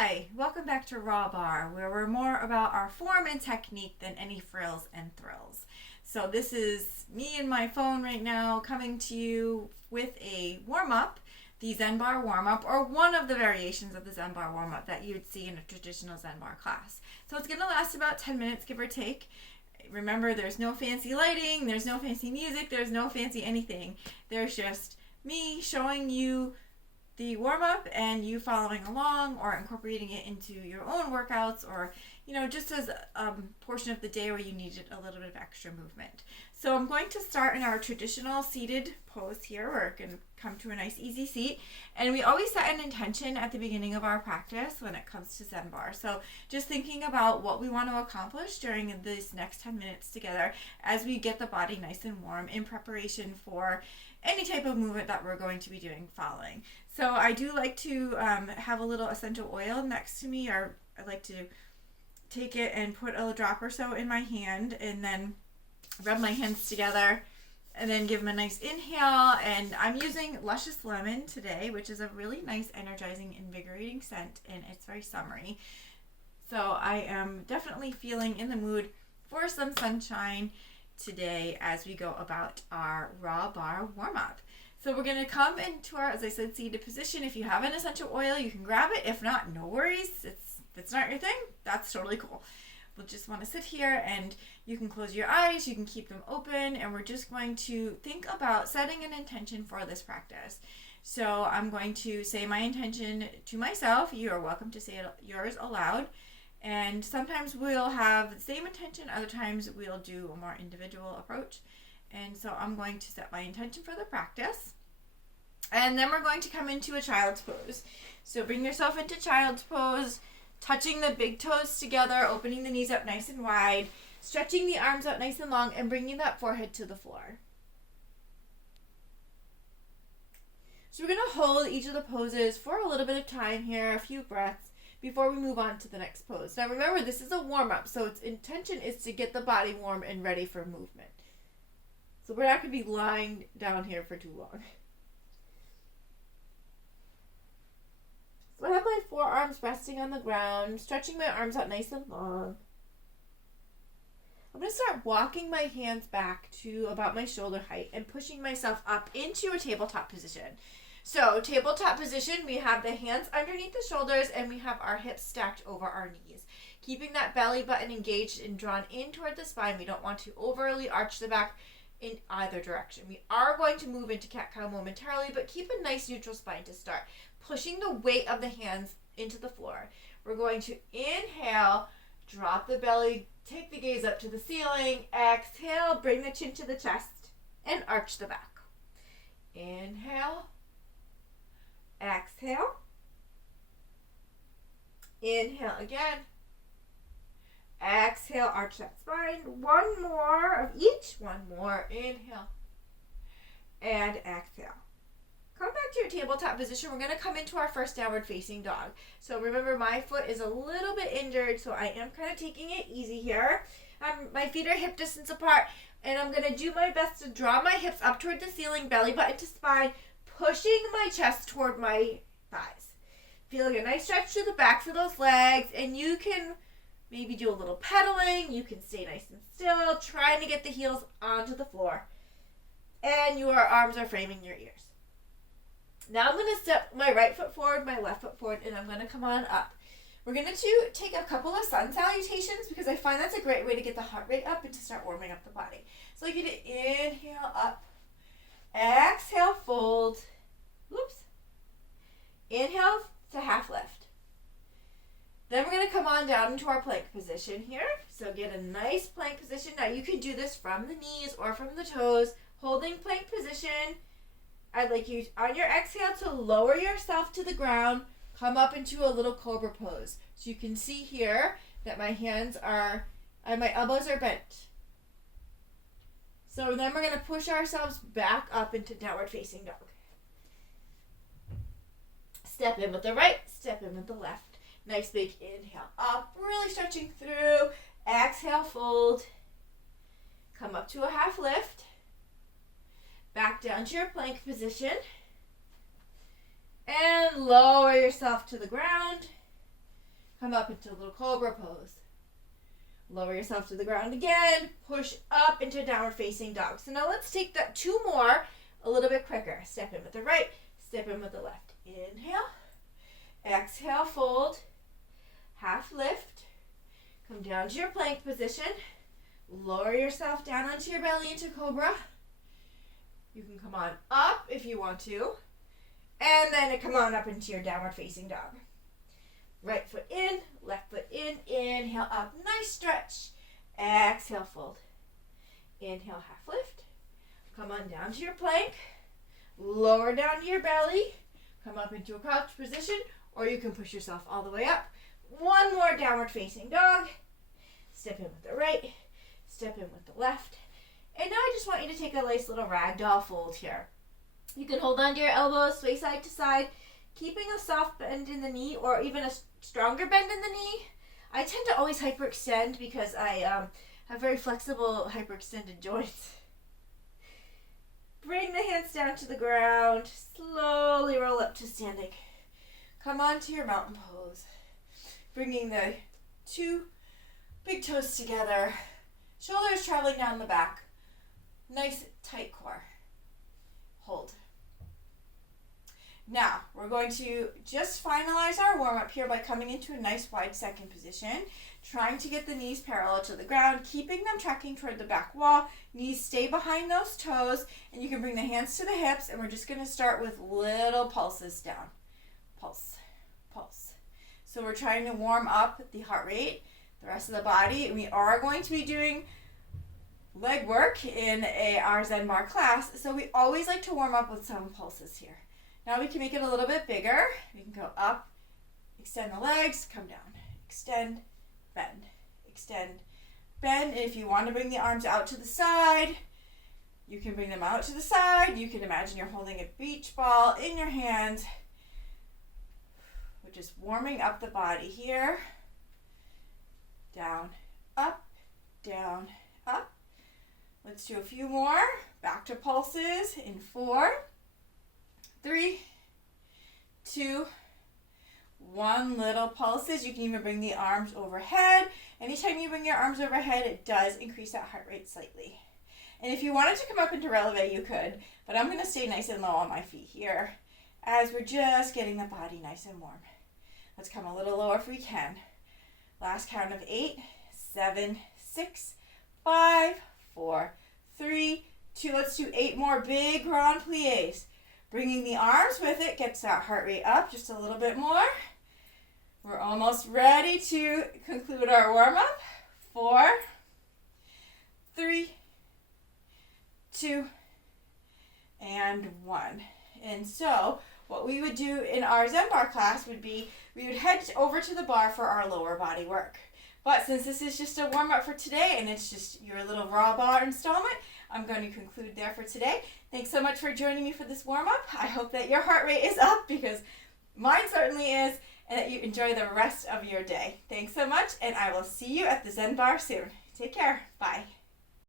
Hi, welcome back to Raw Bar, where we're more about our form and technique than any frills and thrills. So this is me and my phone right now coming to you with a warm-up, the Zen Barre Warm-up, or one of the variations of the Zen Barre Warm-up that you would see in a traditional Zen Barre class. So it's going to last about 10 minutes, give or take. Remember, there's no fancy lighting, there's no fancy music, there's no fancy anything. There's just me showing you the warm-up and you following along or incorporating it into your own workouts, or just as a portion of the day where you needed a little bit of extra movement. So I'm going to start in our traditional seated pose here. We're going to come to a nice easy seat, and we always set an intention at the beginning of our practice when it comes to Zen Barre. So just thinking about what we want to accomplish during this next 10 minutes together as we get the body nice and warm in preparation for any type of movement that we're going to be doing following. So I do like to have a little essential oil next to me, or I like to take it and put a drop or so in my hand and then rub my hands together and then give them a nice inhale. And I'm using Luscious Lemon today, which is a really nice, energizing, invigorating scent, and it's very summery. So I am definitely feeling in the mood for some sunshine today as we go about our Raw Barre warm-up. So we're going to come into our, as I said, seated position. If you have an essential oil, you can grab it. If not, no worries. If it's not your thing, that's totally cool. We'll just want to sit here, and you can close your eyes, you can keep them open, and we're just going to think about setting an intention for this practice. So I'm going to say my intention to myself. You are welcome to say yours aloud. And sometimes we'll have the same intention, other times we'll do a more individual approach. And so I'm going to set my intention for the practice. And then we're going to come into a child's pose. So bring yourself into child's pose, touching the big toes together, opening the knees up nice and wide, stretching the arms out nice and long, and bringing that forehead to the floor. So we're going to hold each of the poses for a little bit of time here, a few breaths, before we move on to the next pose. Now remember, this is a warm-up, so its intention is to get the body warm and ready for movement. So we're not going to be lying down here for too long. So I have my forearms resting on the ground, stretching my arms out nice and long. I'm going to start walking my hands back to about my shoulder height and pushing myself up into a tabletop position. So tabletop position, we have the hands underneath the shoulders and we have our hips stacked over our knees. Keeping that belly button engaged and drawn in toward the spine. We don't want to overly arch the back in either direction. We are going to move into cat-cow momentarily, but keep a nice neutral spine to start. Pushing the weight of the hands into the floor. We're going to inhale, drop the belly, take the gaze up to the ceiling, exhale, bring the chin to the chest, and arch the back. Inhale, exhale, inhale again, exhale, arch that spine. One more of each. One more. Inhale. And exhale. Come back to your tabletop position. We're going to come into our first downward facing dog. So remember, my foot is a little bit injured, so I am kind of taking it easy here. My feet are hip distance apart, and I'm going to do my best to draw my hips up toward the ceiling, belly button to spine, pushing my chest toward my thighs. Feeling a nice stretch to the backs of those legs, and you can maybe do a little pedaling. You can stay nice and still, trying to get the heels onto the floor. And your arms are framing your ears. Now I'm going to step my right foot forward, my left foot forward, and I'm going to come on up. We're going to take a couple of sun salutations because I find that's a great way to get the heart rate up and to start warming up the body. So I get to inhale up, exhale, fold, whoops, inhale to half lift. Then we're going to come on down into our plank position here. So get a nice plank position. Now you can do this from the knees or from the toes, holding plank position. I'd like you on your exhale to lower yourself to the ground, come up into a little cobra pose. So you can see here that my hands are, and my elbows are bent. So then we're going to push ourselves back up into downward facing dog. Step in with the right, step in with the left. Nice big inhale up, really stretching through. Exhale, fold. Come up to a half lift. Back down to your plank position. And lower yourself to the ground. Come up into a little cobra pose. Lower yourself to the ground again. Push up into downward facing dog. So now let's take that 2 more a little bit quicker. Step in with the right, step in with the left. Inhale. Exhale, fold. Half lift. Come down to your plank position. Lower yourself down onto your belly into cobra. You can come on up if you want to. And then come on up into your downward facing dog. Right foot in, left foot in. Inhale up, nice stretch. Exhale, fold. Inhale, half lift. Come on down to your plank. Lower down to your belly. Come up into a crouch position, or you can push yourself all the way up. 1 more downward facing dog. Step in with the right, step in with the left. And now I just want you to take a nice little ragdoll fold here. You can hold on to your elbows, sway side to side, keeping a soft bend in the knee or even a stronger bend in the knee. I tend to always hyperextend because I have very flexible hyperextended joints. Bring the hands down to the ground. Slowly roll up to standing. Come onto your mountain pose. Bringing the 2 big toes together. Shoulders traveling down the back. Nice tight core. Hold. Now, we're going to just finalize our warm-up here by coming into a nice wide second position, trying to get the knees parallel to the ground, keeping them tracking toward the back wall. Knees stay behind those toes, and you can bring the hands to the hips, and we're just going to start with little pulses down. Pulse, pulse. So we're trying to warm up the heart rate, the rest of the body, and we are going to be doing leg work in our Zen Barre class, so we always like to warm up with some pulses here. Now we can make it a little bit bigger. We can go up, extend the legs, come down, extend, bend, extend, bend. And if you want to bring the arms out to the side, you can bring them out to the side. You can imagine you're holding a beach ball in your hand. We're just warming up the body here. Down, up, down, up. Let's do a few more. Back to pulses in 4, 3, 2, 1. Little pulses. You can even bring the arms overhead. Anytime you bring your arms overhead, it does increase that heart rate slightly. And if you wanted to come up into releve, you could, but I'm going to stay nice and low on my feet here as we're just getting the body nice and warm. Let's come a little lower if we can. Last count of 8, 7, 6, 5, 4, 3, 2. Let's do 8 more big grand plies. Bringing the arms with it gets that heart rate up just a little bit more. We're almost ready to conclude our warm-up. 4, 3, 2, and 1. And so what we would do in our Zen Barre class would be we would head over to the bar for our lower body work. But since this is just a warm-up for today and it's just your little raw bar installment, I'm going to conclude there for today. Thanks so much for joining me for this warm-up. I hope that your heart rate is up because mine certainly is, and that you enjoy the rest of your day. Thanks so much, and I will see you at the Zen Barre soon. Take care. Bye.